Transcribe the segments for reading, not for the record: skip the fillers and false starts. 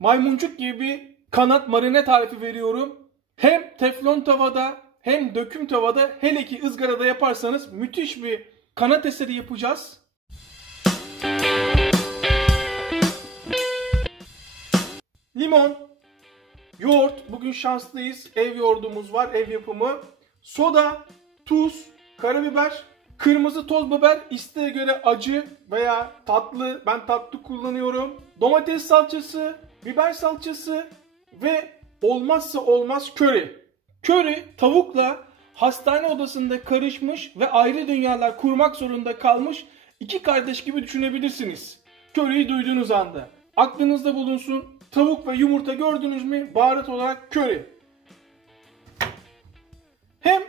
maymuncuk gibi bir kanat marine tarifi veriyorum. Hem teflon tavada hem döküm tavada, hele ki ızgarada yaparsanız müthiş bir kanat eseri yapacağız. Limon, yoğurt, bugün şanslıyız. Ev yoğurdumuz var, ev yapımı. Soda, tuz, karabiber, kırmızı toz biber, isteğe göre acı veya tatlı. Ben tatlı kullanıyorum. Domates salçası, biber salçası ve olmazsa olmaz köri. Köri tavukla hastane odasında karışmış ve ayrı dünyalar kurmak zorunda kalmış iki kardeş gibi düşünebilirsiniz. Köriyi duyduğunuz anda. Aklınızda bulunsun. Tavuk ve yumurta gördünüz mü? Baharat olarak köri. Hem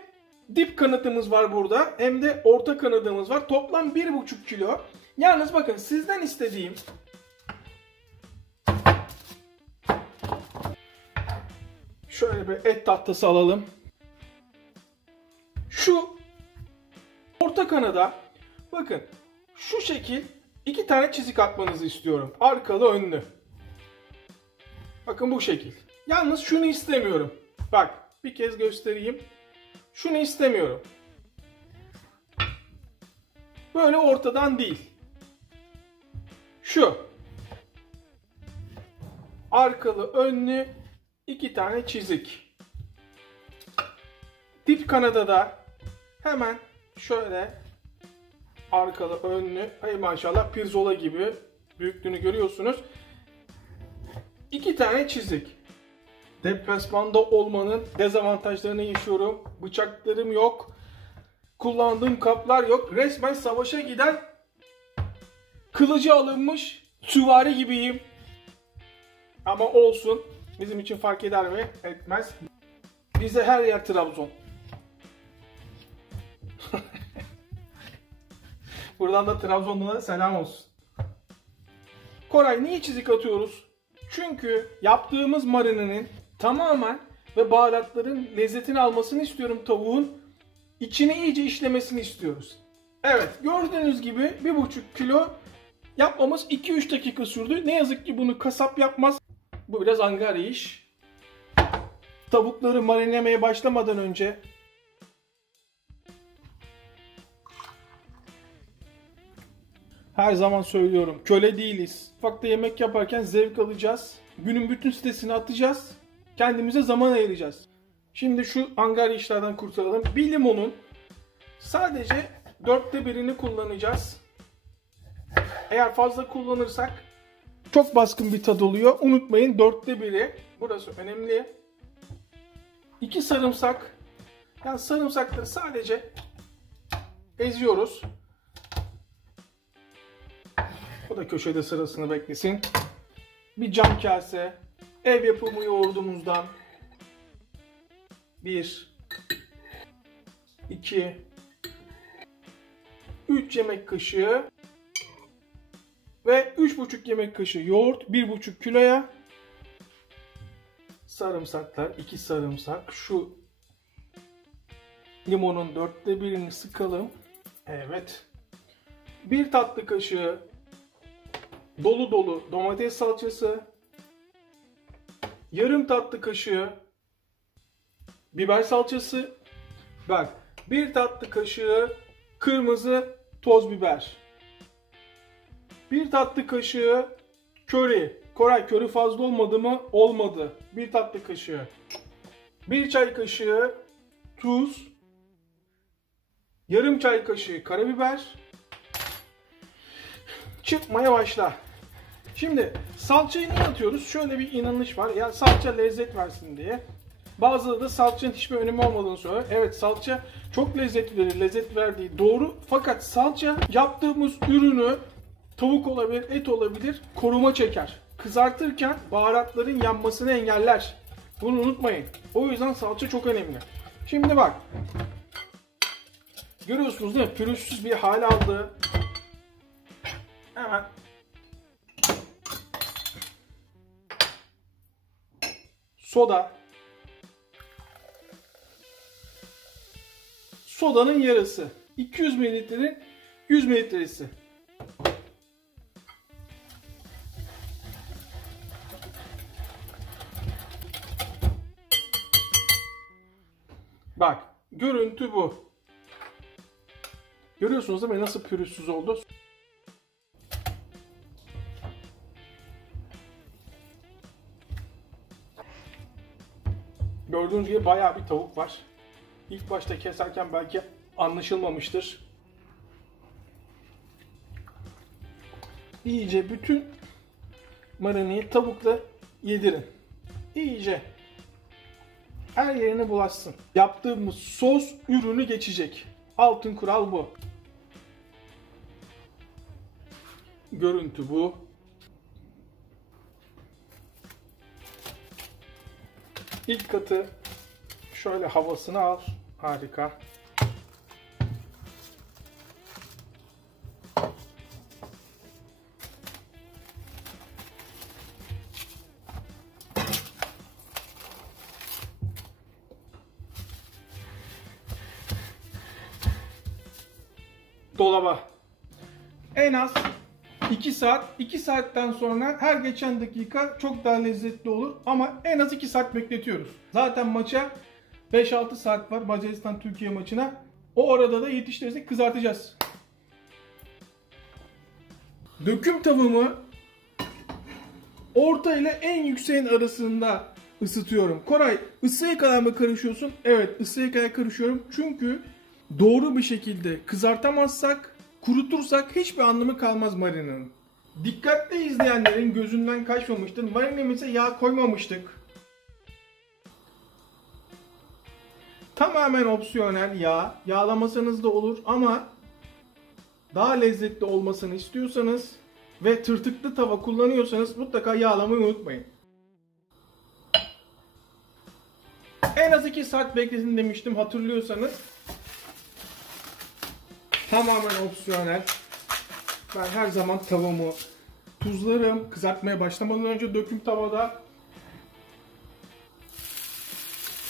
dip kanadımız var burada hem de orta kanadımız var. Toplam 1,5 kilo. Yalnız bakın, sizden istediğim şöyle bir et tahtası alalım. Şu orta kanada bakın şu şekil 2 tane çizik atmanızı istiyorum. Arkalı önlü. Bakın bu şekil. Yalnız şunu istemiyorum. Bak bir kez göstereyim. Şunu istemiyorum. Böyle ortadan değil. Şu. Arkalı önlü 2 tane çizik. Dip kanada da hemen şöyle arkalı önlü, ay maşallah pirzola gibi büyüklüğünü görüyorsunuz. 2 tane çizik. Deplasmanda olmanın dezavantajlarını yaşıyorum. Bıçaklarım yok. Kullandığım kaplar yok. Resmen savaşa giden kılıcı alınmış süvari gibiyim. Ama olsun. Bizim için fark eder mi? Etmez. Bize her yer Trabzon. Buradan da Trabzonlulara selam olsun. Koray, niye çizik atıyoruz? Çünkü yaptığımız marinenin tamamen ve baharatların lezzetini almasını istiyorum tavuğun. İçine iyice işlemesini istiyoruz. Evet, gördüğünüz gibi 1,5 kilo yapmamız 2-3 dakika sürdü. Ne yazık ki bunu kasap yapmaz. Bu biraz angarya iş. Tavukları marinemeye başlamadan önce her zaman söylüyorum, köle değiliz. Mutfakta yemek yaparken zevk alacağız. Günün bütün stresini atacağız. Kendimize zaman ayıracağız. Şimdi şu angarya işlerden kurtulalım. Bir limonun sadece 1/4'ünü kullanacağız. Eğer fazla kullanırsak çok baskın bir tad oluyor. Unutmayın, 1/4'ü. Burası önemli. 2 sarımsak. Yani sarımsakları sadece eziyoruz. O da köşede sırasını beklesin. Bir cam kase. Ev yapımı yoğurdumuzdan 1, 2, 3 yemek kaşığı ve 3,5 yemek kaşığı yoğurt 1,5 kiloya. Sarımsaklar 2 sarımsak. Şu limonun 1/4'ünü sıkalım. Evet. 1 tatlı kaşığı dolu dolu domates salçası. Yarım tatlı kaşığı biber salçası. Bak, 1 tatlı kaşığı kırmızı toz biber. 1 tatlı kaşığı köri. Koray, köri fazla olmadı mı? Olmadı. 1 tatlı kaşığı. 1 çay kaşığı tuz. Yarım çay kaşığı karabiber. Çıkmaya başla. Şimdi salçayı niye atıyoruz? Şöyle bir inanış var. Ya salça lezzet versin diye. Bazıları da salçanın hiçbir önemi olmadığını söylüyor. Evet, salça çok lezzet verir. Lezzet verdiği doğru. Fakat salça yaptığımız ürünü, tavuk olabilir, et olabilir, koruma çeker. Kızartırken baharatların yanmasını engeller. Bunu unutmayın. O yüzden salça çok önemli. Şimdi bak. Görüyorsunuz değil mi? Pürüzsüz bir hal aldı. Hemen soda. Sodanın yarısı. 200 mililitrenin 100 mililitresi. Bak, görüntü bu. Görüyorsunuz değil mi nasıl pürüzsüz oldu? Gördüğünüz gibi bayağı bir tavuk var. İlk başta keserken belki anlaşılmamıştır. İyice bütün marineyi tavukla yedirin. İyice her yerine bulaşsın. Yaptığımız sos ürünü geçecek. Altın kural bu. Görüntü bu. İlk katı şöyle havasını al. Harika. Dolaba. En az 2 saat. 2 saatten sonra her geçen dakika çok daha lezzetli olur. Ama en az 2 saat bekletiyoruz. Zaten maça 5-6 saat var. Macaristan-Türkiye maçına. O arada da yetiştirirsek kızartacağız. Döküm tavuğumu orta ile en yükseğin arasında ısıtıyorum. Koray, ısıya kadar mı karışıyorsun? Evet, ısıya kadar karışıyorum. Çünkü doğru bir şekilde kızartamazsak, kurutursak hiçbir anlamı kalmaz marinenin. Dikkatli izleyenlerin gözünden kaçmamıştır. Marinemize yağ koymamıştık. Tamamen opsiyonel yağ. Yağlamasanız da olur ama daha lezzetli olmasını istiyorsanız ve tırtıklı tava kullanıyorsanız mutlaka yağlamayı unutmayın. En az 2 saat bekletin demiştim hatırlıyorsanız. Tamamen opsiyonel. Ben her zaman tavamı tuzlarım. Kızartmaya başlamadan önce döküm tavada.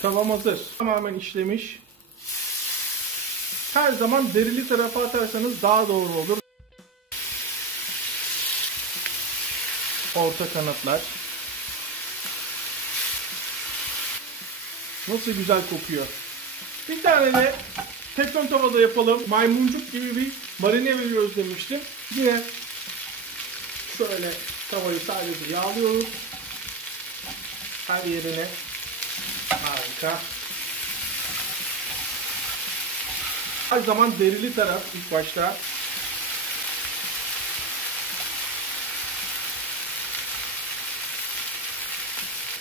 Tavam hazır. Tamamen işlemiş. Her zaman derili tarafa atarsanız daha doğru olur. Orta kanatlar. Nasıl güzel kokuyor. Bir tane de teflon tavada yapalım. Maymuncuk gibi bir marine veriyoruz demiştim. Yine şöyle tavayı sadece yağlıyoruz. Her yerine. Harika. Her zaman derili taraf ilk başta.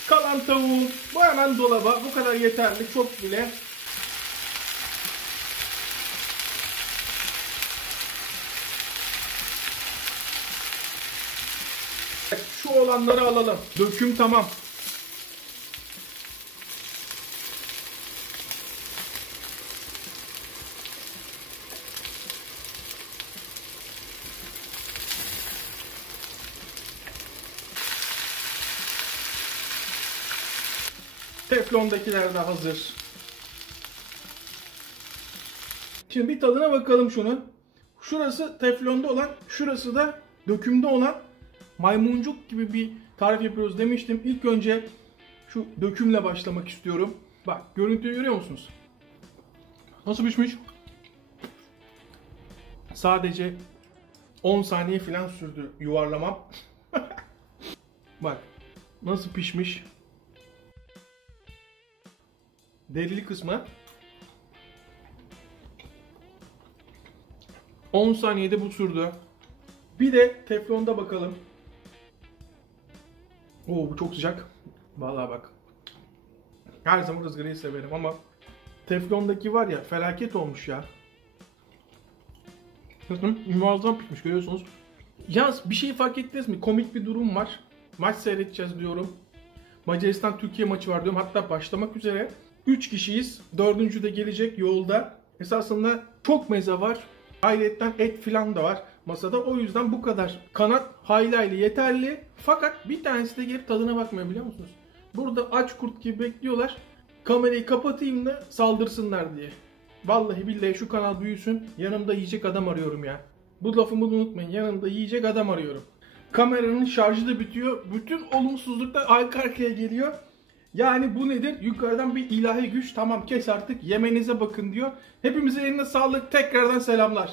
Kalan tavuğu bu hemen dolaba. Bu kadar yeterli. Çok bile. Şu olanları alalım. Döküm tamam. Teflondakiler de hazır. Şimdi bir tadına bakalım şunu. Şurası teflonda olan, şurası da dökümde olan maymuncuk gibi bir tarif yapıyoruz demiştim. İlk önce şu dökümle başlamak istiyorum. Bak görüntüyü görüyor musunuz? Nasıl pişmiş? Sadece 10 saniye falan sürdü yuvarlamam. Bak nasıl pişmiş. Derili kısmı 10 saniyede bu sürdü. Bir de teflonda bakalım. Oo bu çok sıcak. Vallahi bak. Her zaman ızgarayı severim ama teflondaki var ya felaket olmuş ya. Muazzam pişmiş görüyorsunuz. Yalnız bir şey fark ettiniz mi? Komik bir durum var. Maç seyredeceğiz diyorum. Macaristan Türkiye maçı var diyorum. Hatta başlamak üzere. 3 kişiyiz. 4. de gelecek yolda. Esasında çok meze var. Ayrıca et filan da var masada. O yüzden bu kadar kanat hayli yeterli. Fakat bir tanesi de gelip tadına bakmıyor biliyor musunuz? Burada aç kurt gibi bekliyorlar. Kamerayı kapatayım da saldırsınlar diye. Vallahi billahi şu kanal büyüsün. Yanımda yiyecek adam arıyorum ya. Bu lafımı unutmayın. Yanımda yiyecek adam arıyorum. Kameranın şarjı da bitiyor. Bütün olumsuzluklar arka arkaya geliyor. Yani bu nedir? Yukarıdan bir ilahi güç, tamam kes artık yemenize bakın diyor. Hepimizin eline sağlık. Tekrardan selamlar.